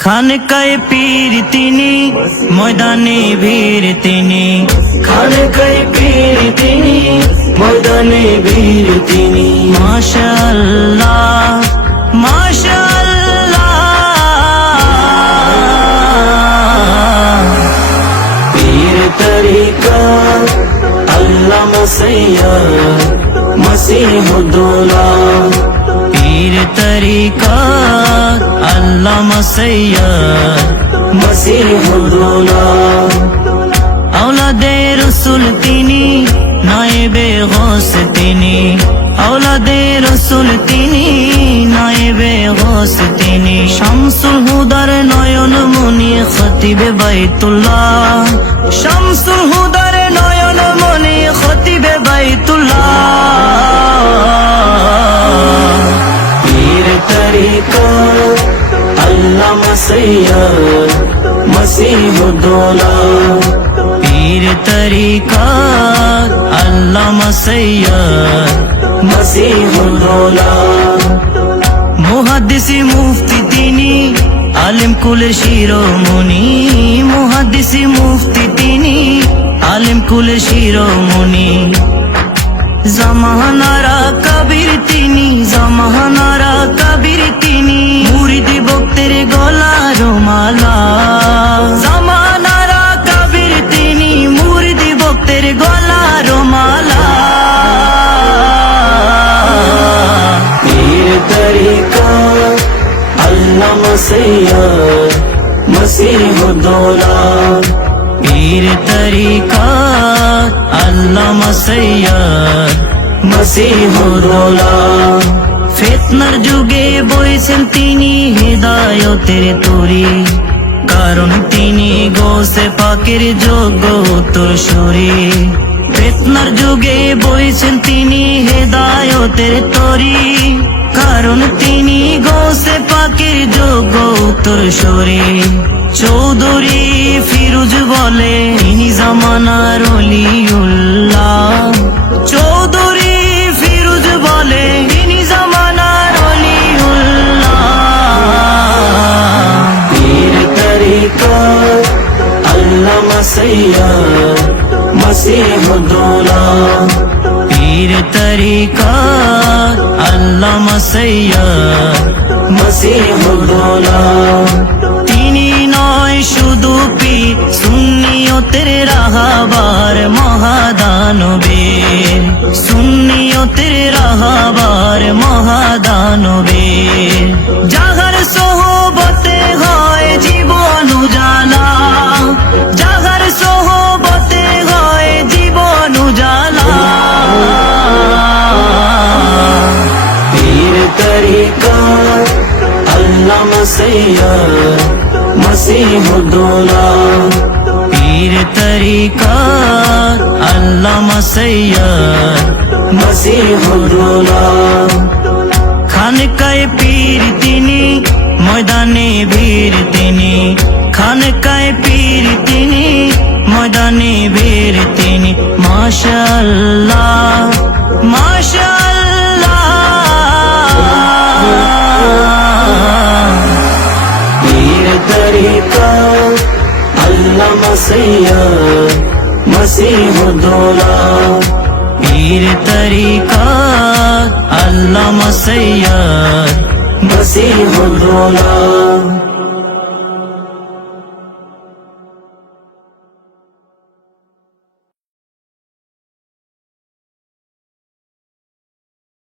খানকায়ে পীর তিনি, ময়দানে বীর তিনি। খানকায়ে পীর তিনি, ময়দানে বীর তিনি। মাশাআল্লাহ মাশাআল্লাহ। পীর তরিকত আল্লামা সৈয়দ মসিহুদ্দৌলা। পীর তরিকত আল্লামা সৈয়দ মসিহুদ্দৌলা। আওলাদে রসুল তিনি, নায়েবে গৌস তিনি। আওলাদে রসুল তিনি, নায়েবে গৌস তিনি। শামসুল হুদার নয়ন মনি, খতিবে বাইতুল্লাহ। শামসুল হুদার নয়ন মনি, খতিবে বাইতুল্লাহ। পীর তরিকত আল্লামা সৈয়দ মসিহুদ্দৌলা। পীর তরিকত আল্লামা সৈয়দ মসিহুদ্দৌলা। মুহাদ্দিস মুফতি তিনি, আলেম কুলের শিরোমণি। মুহাদ্দিস মুফতি তিনি, আলেম কুলের শিরোমণি। জামানারা কবির তিনি, জামানারা কবির তিনি। মুরিদ ভক্তের গলার মালা। জামানারা কবির তিনি, মুরিদ ভক্তের গলার মালা। পীর তরিকত আল্লামা সৈয়দ মসিহুদ্দৌলা। পীর তরিকত আল্লামা সৈয়দ মসিহুদ্দৌলা। ফিতনার যুগে বইছেন তিনি, হিদায়তের তরি। কারণ তিনি গৌসে পাকের যোগ্য উত্তরসূরি। ফিতনার যুগে বইছেন তিনি, হিদায়তের তরি। কারণ তিনি গৌসে পাকের যোগ্য উত্তরসূরি। চৌধুরী ফিরোজ বলে তিনি জামানার ওলিউল্লাহ। চৌধুরী ফিরোজ বলে তিনি জামানার ওলিউল্লাহ। পীর তরিকত আল্লামা সৈয়দ মসিহুদ্দৌলা। পীর তরিকত আল্লামা সৈয়দ মসিহুদ্দৌলা। তিনি নয় শুধু পীর, সুন্নিয়তের রাহবার মহাদানবীর। সুন্নিয়তের রাহবার মহাদানবীর। যাহার সোহবতে হয় জীবন উজালা। যাহার সোহবতে হয় জীবন উজালা। পীর তরিকত আল্লামা সৈয়দ মসিহুদ্দৌলা। পীর তরিকত আল্লামা সৈয়দ মসিহুদ্দৌলা। খানকায়ে পীর তিনি, ময়দানে বীর তিনি। খানকায়ে পীর তিনি, ময়দানে বীর তিনি। মাশাআল্লাহ মাশাআল্লাহ। পীর তরিকত আল্লামা সৈয়দ মসিহুদ্দৌলা। পীর তরিকত আল্লামা সৈয়দ মসিহুদ্দৌলা।